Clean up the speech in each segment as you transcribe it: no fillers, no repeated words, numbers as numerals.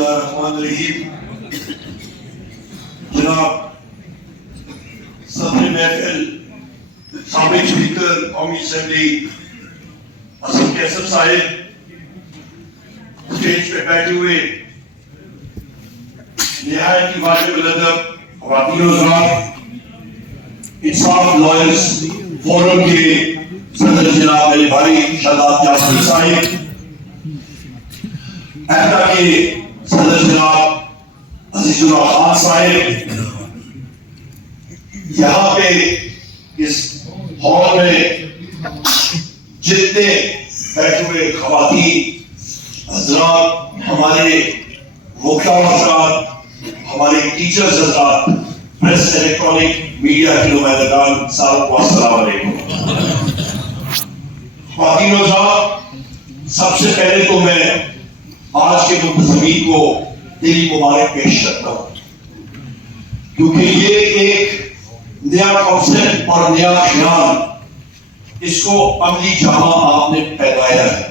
اللہ الرحمن الرحیم. جناب صدر محفل سابق اسپیکر قومی اسمبلی اسد کیسر صاحب، اسٹیج پہ بیٹھے ہوئے نہایت ہی واجب الادب خواتین و حضرات، انصاف لائرز فورم کے صدر جناب میرے بھائی شہباز چاہتی صاحب، ایڈا کے صدر جناب عزیز اللہ خان صاحب، یہاں پہ اس ہال میں جتنے بیٹھے ہوئے خواتین حضرات، ہمارے وکلاء حضرات، ہمارے ٹیچرز حضرات، پریس الیکٹرانک میڈیا کے نمائندگان، سب کو السلام علیکم. خواتین حضرات، سب سے پہلے تو میں آج کے منتظمین کو دلی مبارک پیش کرتا ہوں، کیونکہ یہ ایک نیا کانسیپٹ اور نیا خیال، اس کو عملی جامہ آپ نے پہنایا ہے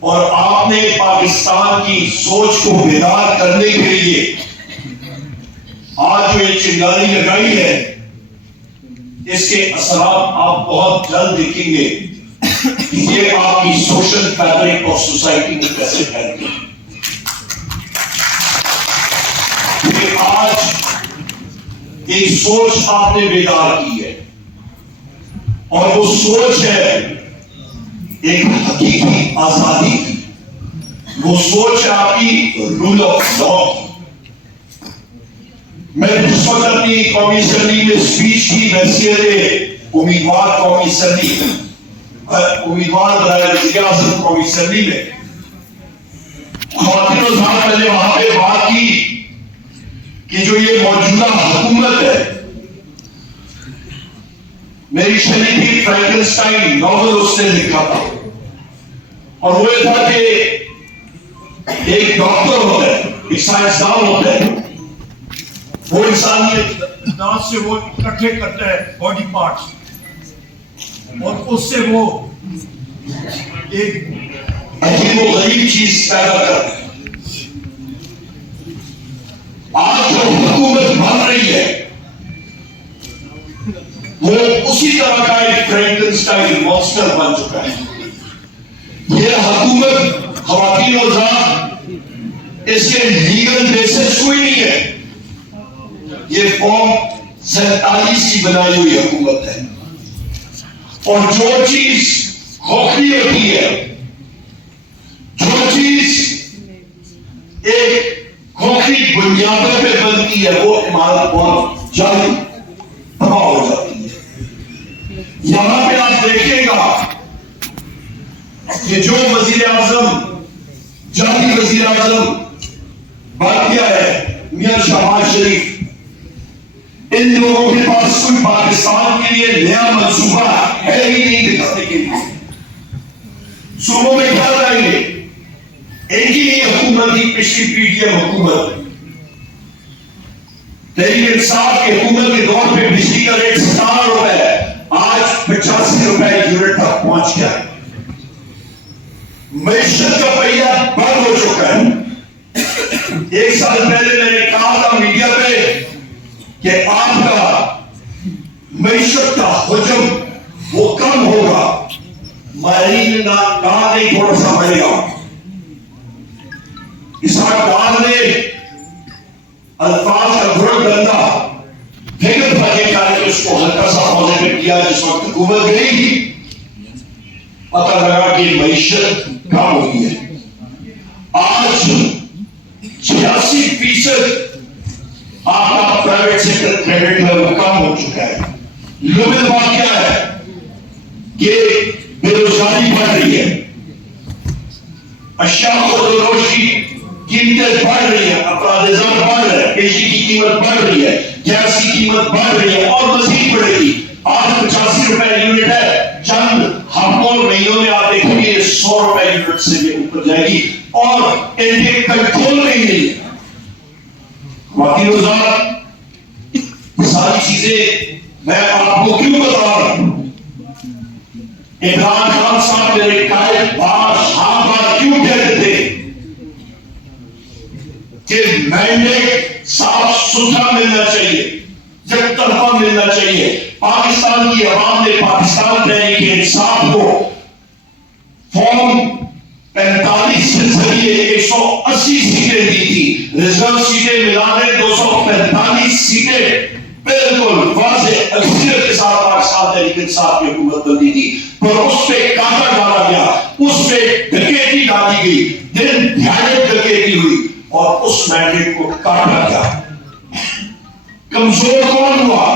اور آپ نے پاکستان کی سوچ کو بیدار کرنے کے لیے آج جو یہ چنگاری لگائی ہے، اس کے اثرات آپ بہت جلد دیکھیں گے کہ یہ آپ کی سوشل فیبرک اور سوسائٹی میں کیسے پھیل گئی. آج ایک سوچ آپ نے بیدار کی ہے اور وہ سوچ ہے ایک حقیقی آزادی کی. وہ سوچ ہے آپ کی رول آف لا. میں جس وقت اپنی قومی اسمبلی میں اسپیچ کی حیثیت امیدوار قومی اسمبلی، امیدوار برائے وزیراعظم قومی اسمبلی میں، خواتین و حضرات، میں نے وہاں پہ بات کی کہ جو یہ موجودہ حکومت ہے، میری شریک تھی فرینکلسٹائن ناول اس نے لکھا تھا، اور وہ یہ تھا کہ ایک ڈاکٹر ہوتا ہے، ایک سائنسدان ہوتا ہے، وہ انسانیت سے وہ اکٹھے کرتا ہے باڈی پارٹس اور اس سے وہ ایک عجیب و غریب چیز پیدا کرتا ہے. آج جو حکومت بن رہی ہے وہ اسی طرح کا ایک فرینکلسٹائن مانسٹر بن چکا ہے. یہ حکومت خواتین و حضرات، اس کے لیگل بیسس کوئی نہیں ہے. یہ فارم 47 کی بنائی ہوئی حکومت ہے، اور جو چیز کھوکھلی ہوتی ہے، جو چیز ایک کھوکھلی بنیادوں پہ بنتی ہے، وہ عمارت بہت جلد تباہ ہو جاتی ہے. یہاں پہ آپ دیکھیں گا کہ جو وزیر اعظم، جاتی وزیر اعظم بن گیا ہے میاں شہباز شریف، ان لوگوں کے پاس کوئی پاکستان کے لیے نیا منصوبہ ہے ہی نہیں دکھانے کے لیے. صوبوں میں کیا لائیں گے؟ ایک ہی نہیں حکومت تھی پچھلی پی ڈی ایم حکومت، تحریک انصاف کی حکومت کے دور پہ بجلی کا ریٹ 17 روپے، آج 85 روپے یونٹ تک پہنچ گیا ہے. معیشت کا پہیہ بند ہو چکا ہے. ایک سال پہلے میں نے کہا تھا میڈیا پہ کہ آپ کا معیشت کا حجم وہ کم ہوگا. ماہرین نے کہا نہیں، تھوڑا سا بڑھے گا. اسحاق ڈار نے الفاظ کا گھڑ بندہ فکر بھاگے کا نے اس کو ہلکا سا پازیٹو کیا. جس وقت حکومت گئی تھی پتہ لگا کہ معیشت کم ہوئی ہے. آج 86% آپ کا پرائیویٹ سیکٹر کریڈٹ ہے وہ کم ہو چکا ہے. لوگوں بات کیا ہے کہ بے روزگاری بڑھ رہی ہے، اشیاء خودفروش کی قیمتیں بڑھ رہی ہیں، افراد زر بڑھ رہے ہیں، بجلی کی قیمت بڑھ رہی ہے، گیس کی قیمت بڑھ رہی ہے اور مزید بڑھے گی. آج 85 روپے یونٹ ہے، چند ہفتوں مہینوں میں آپ دیکھیں گے 100 روپے یونٹ سے بھی اوپر جائے گی اور ان کے کنٹرول میں ہی نہیں ہے. خواتین و حضرات، ساری چیزیں میں آپ کو کیوں بتا رہا ہوں؟ عمران خان صاحب میرے قائد بار کیوں کہتے تھے کہ مینڈیٹ صاف ستھرا ملنا چاہیے، یک طرفہ ملنا چاہیے. پاکستان کی عوام نے پاکستان تحریک انصاف کو فارم 45 کے ذریعے 180 سیٹیں دی تھی. ریزرو سیٹیں ملانے 245 سیٹیں بالکل واضح اکثریت کے ساتھ پاکستان تحریک انصاف کی حکومت بنی تھی. پر اس پہ کانٹا ڈالا گیا، اس پہ ڈکیتی ڈالی گئی، دن دہاڑے ڈکیتی ہوئی اور اس مینڈیٹ کو کاٹا گیا. کمزور کون ہوا؟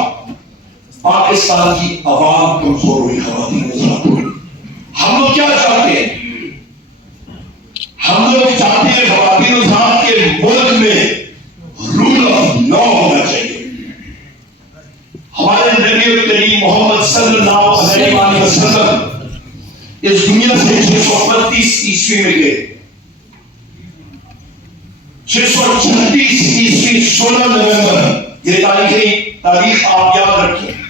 پاکستان کی عوام کمزور ہوئی. ہم لوگ کیا چاہتے ہیں؟ ہم لوگ چاہتے ہیں خواتین و ذات کے ملک میں رول آف لا ہونا چاہیے. ہمارے نبی کریم محمد صلی اللہ علیہ وآلہ وسلم اس دنیا سے 635 عیسوی میں گئے. 636 عیسوی 16 نومبر، یہ تاریخ آپ یاد رکھیں.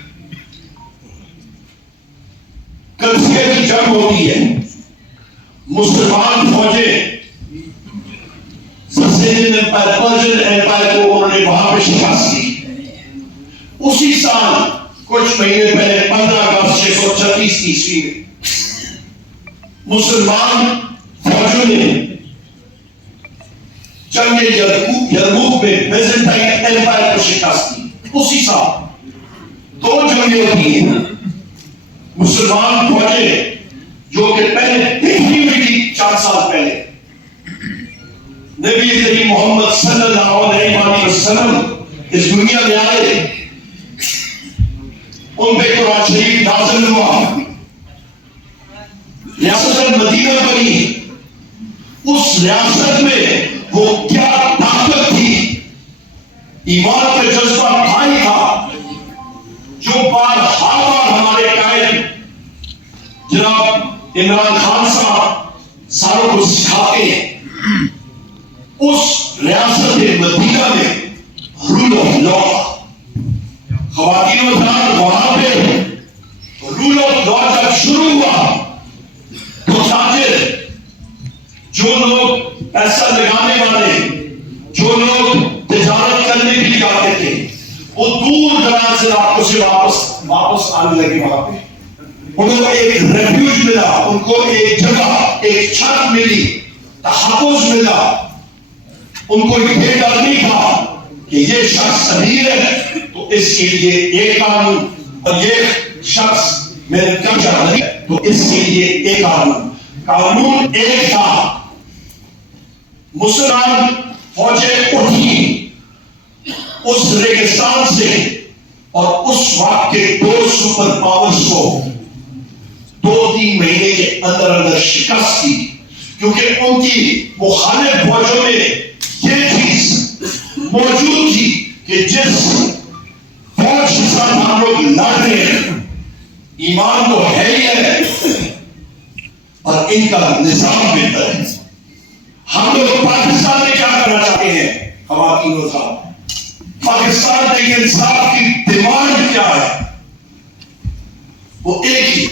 قبضے کی جنگ ہوتی ہے، مسلمان فوجیں پرشین ایمپائر کو انہوں نے وہاں پہ شکست دی. اسی سال کچھ مہینے پہلے 15 اگست 636 عیسوی میں مسلمان فوجوں نے جنگ یرموک میں بیزنٹائن ایمپائر کو شکست دی. اسی سال 2 جنگیں ہوتی ہیں. مسلمان فوجیں جو کہ پہلے دیکھی ہوئی تھی 4 سال پہلے، نبی کریم محمد صلی اللہ علیہ وآلہ وسلم اس دنیا میں آئے، ان پہ قرآن شریف نازل ہوا، ریاست مدینہ بنی. اس ریاست میں وہ کیا طاقت تھی، ایمان کا جذبہ بھائی تھا جو بارہا بار ہمارے قائد جناب عمران خان صاحب ساروں کو سکھاتے ہیں. اس ریاست مدینہ میں رول آف لا، خواتین و حضرات وہاں پہ رول آف لا جب شروع ہوا تو تاجر، جو لوگ پیسہ لگانے والے، جو لوگ تجارت کرنے کے لیے آتے تھے، وہ دور دراز علاقوں سے واپس آنے لگے. وہاں پہ انہوں کو ایک ریفیوج ملا، ان کو ایک جگہ، ایک چھت ملی، تحفظ ملا. ان کو یہ ڈر نہیں تھا کہ یہ شخص امیر ہے تو اس کے لیے ایک قانون، اور یہ شخص میرے قبضہ نہیں ہے تو اس کے لیے ایک قانون ایک تھا. مسلمان فوجیں اٹھی اس ریگستان سے اور اس وقت کے 2 سپر پاورز کو 2-3 مہینے کے اندر شکست دی، کیونکہ ان کی مخالف فوجوں میں یہ چیز موجود تھی کہ جس فوج کے ساتھ ہم لوگ لڑ رہے ہیں ایمان تو ہے ہی ہے اور ان کا نظام بہتر ہے. ہم لوگ پاکستان میں کیا کرنا چاہتے ہیں؟ خواتین و صاحب، پاکستان تحریک انصاف کی ڈیمانڈ کیا ہے؟ وہ ایک ہی،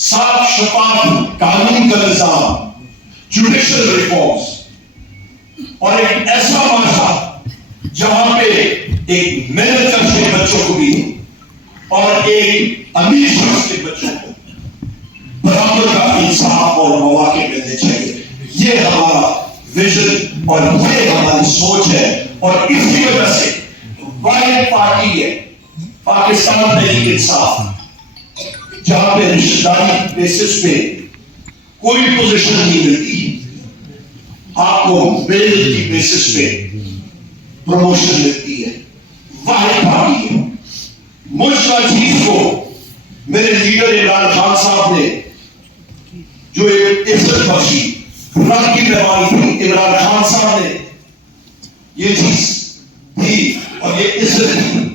صاف شفاف قانون کا نظام، جوڈیشل ریفارمز، اور ایک ایسا معاشرہ جہاں پہ ایک محنت کرنے کے بچوں کو بھی اور ایک امیر شخص کے بچوں کو برابر کا انصاف اور مواقع ملنے چاہیے. یہ ہمارا ویژن اور یہ ہماری سوچ ہے، اور اسی وجہ سے واحد پارٹی ہے پاکستان تحریک انصاف، جہاں پہ رشتہ داری بیسس پہ کوئی پوزیشن نہیں ملتی، آپ کو میرٹ کی بیسس پہ پروموشن ملتی ہے. واحد پارٹی ہے. مجھ چیز کو میرے لیڈر عمران خان صاحب نے جو ایک عزت بخشی، رب کی مہربانی تھی، عمران خان صاحب نے یہ چیز دی اور یہ عزت دی.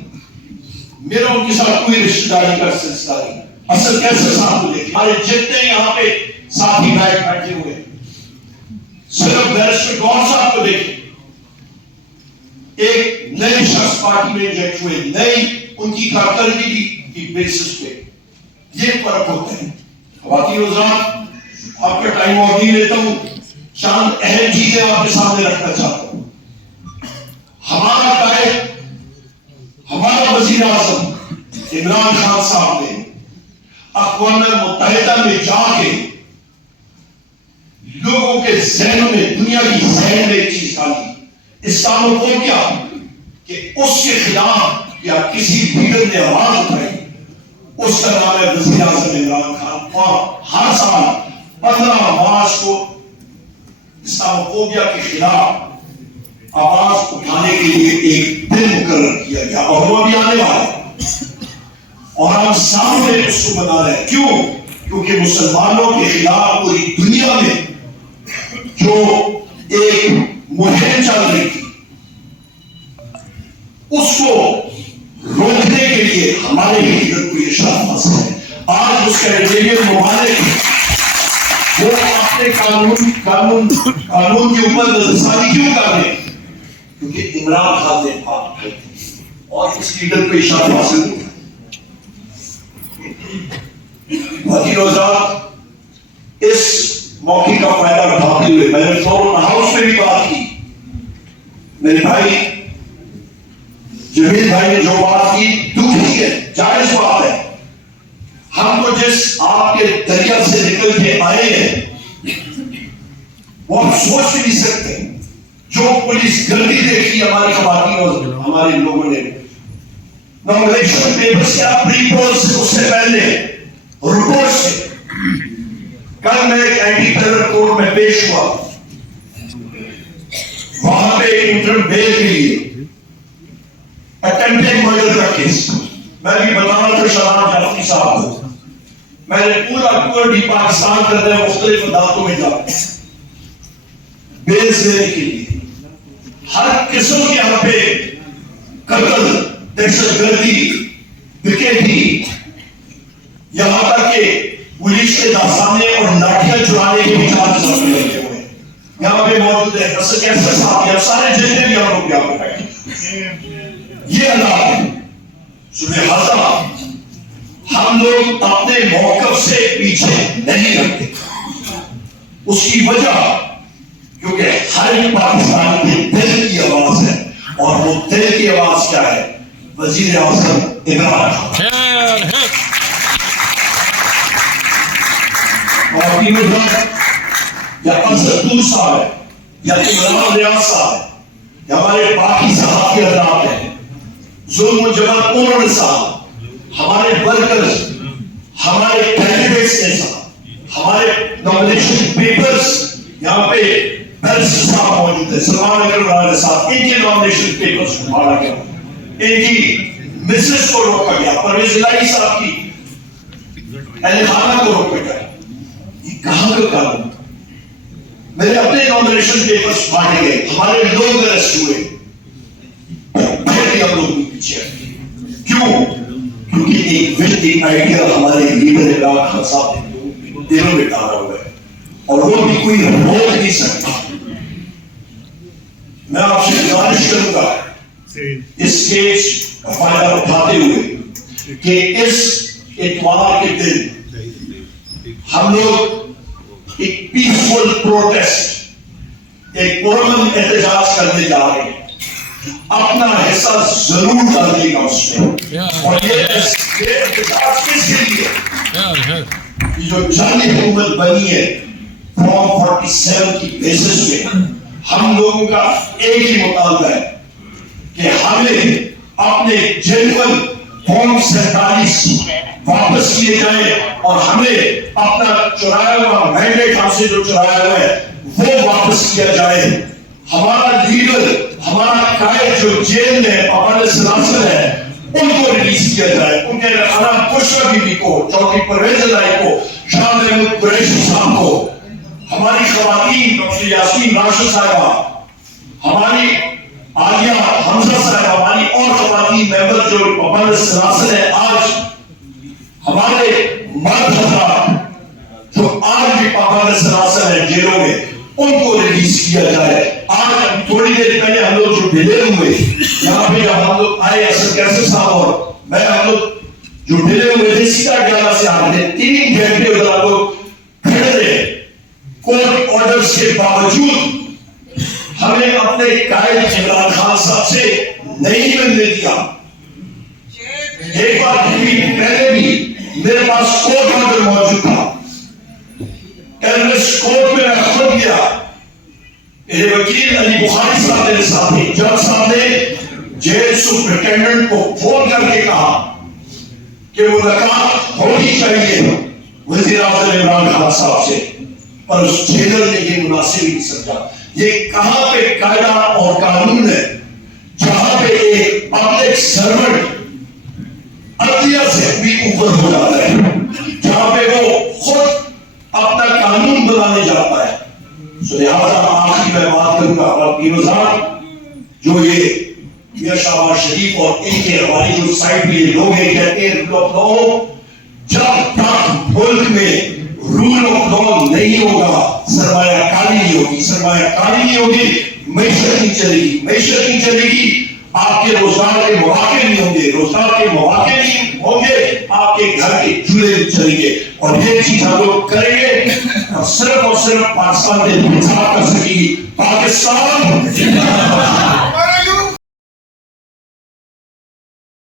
میرا ان کے ساتھ کوئی رشتہ داری کا سلسلہ نہیں. اصل کیسے صاحب کو دیکھیں، ہمارے جتنے یہاں پہ ساتھی بیٹھے ہوئے صرف بیرسٹر گور صاحب کو دیکھیں، ایک نئے شخص پارٹی میں انجیکٹ ہوئے، نئی ان کی کارکردگی کی بیسس پہ یہ فرق ہوتا ہے. خواتین و حضرات، آپ کا ٹائم اور نہیں لیتا ہوں، چند اہم چیزیں آپ کے سامنے رکھنا چاہتا ہوں. ہمارا قائد، ہمارا وزیر اعظم عمران خان صاحب نے اقوام متحدہ میں جا کے لوگوں کے ذہنوں میں، دنیا کی ذہن میں ایک چیز ڈالی، اسلام کو کیا کہ اس کے خلاف یا کسی لیڈر نے آواز اٹھائی، اس کا نام ہے وزیر اعظم عمران خان. اور ہر سال 15 مارچ کو اسلاموفوبیا کے خلاف آواز اٹھانے کے لیے ایک دن مقرر کیا گیا، اور وہ بھی آنے والا ہے اور ہم سامنے اس کو بنا رہے ہیں. کیوں؟ کیونکہ مسلمانوں کے خلاف پوری دنیا میں جو ایک مہم چل رہی تھی اس کو روکنے کے لیے ہمارے لیڈر کو یہ شرف حاصل ہے. آج اس کیریبین ممالک وہ اپنے قانون کے اوپر نظرثانی کیوں کر رہے ہیں؟ کیونکہ عمران خان نے بات اٹھائی اور اس لیڈر کو یہ شرف حاصل نہیں. بھائی حضرات، اس موقع کا فائدہ اٹھاتے ہوئے میں نے فلور ہاؤس میں بھی بات کی. میرے بھائی جمیل بھائی نے جو بات کی دکھی ہے، جائز بات ہے. ہم تو جس آپ کے دریا سے نکل کے آئے ہیں وہ ہم سوچ بھی نہیں سکتے. جو پولیس گردی دیکھی ہماری خواتین اور ہمارے لوگوں نے، نامنیشن پیپرز کیا پری پولز اس سے پہلے رپورٹ سے. کل میں ایک اینٹی ٹیرر کورٹ میں پیش ہوا، وہاں پہ انٹرن بیل کے لیے اٹمپٹڈ مرڈر کا کیس. میں بھی بتا رہا تھا شہباز چاہتی صاحب کو، میں نے پورا پاکستان کے اندر مختلف عدالتوں میں جا بیل دینے کے لیے ہر قسم کے یہاں پہ قتل، دہشت گردی، ڈکیتی، یہاں تک کہ پولیس کے داستانے اور لاٹیاں چرانے کے بھی چارج لگے ہوئے یہاں پہ موجود ہے. بس کیسے صاحب یہ سارے جتنے بھی ہم لوگ یہاں پہ بیٹھے یہ اللہ ہے. لہٰذا ہم لوگ اپنے موقف سے پیچھے نہیں ہٹتے. اس کی وجہ کیونکہ ہر پاکستان کے دل کی آواز ہے، اور وہ دل کی آواز کیا ہے؟ وزیر اعظم عمران خان. اور یا زرداری صاحب ہے، یا عمران ریاض صاحب ہے، یا ہمارے باقی صحافی حضرات ہیں، ظلم و جبر انہوں نے صاحب، ہمارے ورکرز، ہمارے کینڈیڈیٹس نے صاحب، ہمارے نامنیشن پیپرز یہاں پہ بیرسٹر صاحب موجود ہیں، سلمان اکرم صاحب، ان کے نامنیشن پیپرز کو مارا گیا، ان کی مسز کو روکا گیا، پرویز الہی صاحب کی اہل خانہ کو روکا گیا. یہ کہاں کا قانون؟ میرے اپنے نامنیشن پیپرز پھاڑے گئے، ہمارے لوگ اریسٹ ہوئے، پھر ہم لوگ پیچھے. کیوں؟ کیونکہ ایک ویژن آئیڈیا ہمارے لیڈر عمران خان صاحب نے دلوں میں ڈالا ہوا ہے اور وہ بھی کوئی روک نہیں سکتا. میں آپ سے گزارش کروں گا اس اسٹیج کا فائدہ اٹھاتے ہوئے کہ اس اتوار کے دن ہم لوگ ایک پیسفل پروٹیسٹ، ایک پرامن احتجاج کرنے جا رہے ہیں. اپنا حصہ ضرور ڈالیے گا اس میں. اور یہ احتجاج کس کے لیے؟ یہ جو جعلی حکومت بنی ہے فارم 47 کی بیسس پہ، ہم لوگوں کا ایک ہی مطالبہ ہے کہ ہمیں اپنے جنرل فارم 47 واپس کیے جائیں اور ہمیں اپنا چرایا ہوا مینڈیٹ ہم سے جو چرایا ہوا ہے وہ واپس کیا جائے. ہمارا لیڈر، ہمارا قائد جو جیل میں پابند سلاسل ہے، ان کو ریلیز کیا جائے. ان کے خانہ بشرا بی بی کو، چوکی پرویز الہی کو، شاہ محمود قریشی صاحب کو، ہماری خواتین ڈاکٹر یاسمین راشد صاحبہ، ہماری عالیہ حمزہ صاحبہ، ہماری اور خواتین ممبر جو پابند سلاسل ہے، آج ہمارے مرد حضرات جو آج بھی پابند سلاسل ہیں جیلوں میں، ان کو ریلیز کیا جائے. آج تھوڑی دیر پہلے ہم لوگ جو ڈلے ہوئے یہاں پہ جب ہم لوگ آئے، اسد کیسر صاحب اور میں، ہم لوگ جو ڈلے ہوئے تھے سیدھا 11 سے آ رہے 3 گھنٹے ادھر ہم لوگ کھڑے رہے. کورٹ آرڈر غرض کے باوجود ہمیں اپنے قائد عمران خان صاحب سے نہیں ملنے دیا. ایک بار پہلے بھی میرے پاس کوٹ آرڈر موجود تھا. ایورسٹ کورٹ میں خود گیا. میرے وکیل علی بخاری صاحب میرے ساتھ تھے. جج صاحب نے جیل سپرنٹینڈنٹ کو فون کر کے کہا کہ ملاقات ہونی چاہیے وزیر اعظم عمران خان صاحب سے, پر اس جیلر نے یہ مناسب نہیں سمجھا. یہ کہاں پہ قاعدہ اور قانون ہے جہاں پہ ایک پبلک سرونٹ عدلیہ سے بھی اوپر ہو جاتا ہے, جہاں پہ وہ خود اپنا قانون بنانے جاتا ہے. لہٰذا آخری میں بات کروں گا آپ جو یہ میاں شہباز شریف اور ان کے ہماری جو سائڈ پہ لوگ ہیں کہتے ہیں رول آف لا, جب تک ملک میں رول آف لا نہیں ہوگا سرمایہ کاری نہیں ہوگی. سرمایہ کاری نہیں ہوگی, معیشت نہیں چلے گی. معیشت نہیں چلے گی, آپ کے روزگار کے مواقع نہیں ہوں گے. روزگار کے مواقع نہیں ہوں گے, آپ کے گھر کے چولہے نہیں چلیں گے. اور یہ چیز ہم لوگ کریں گے اور صرف پاکستان کے انتظار کر سکے گی. پاکستان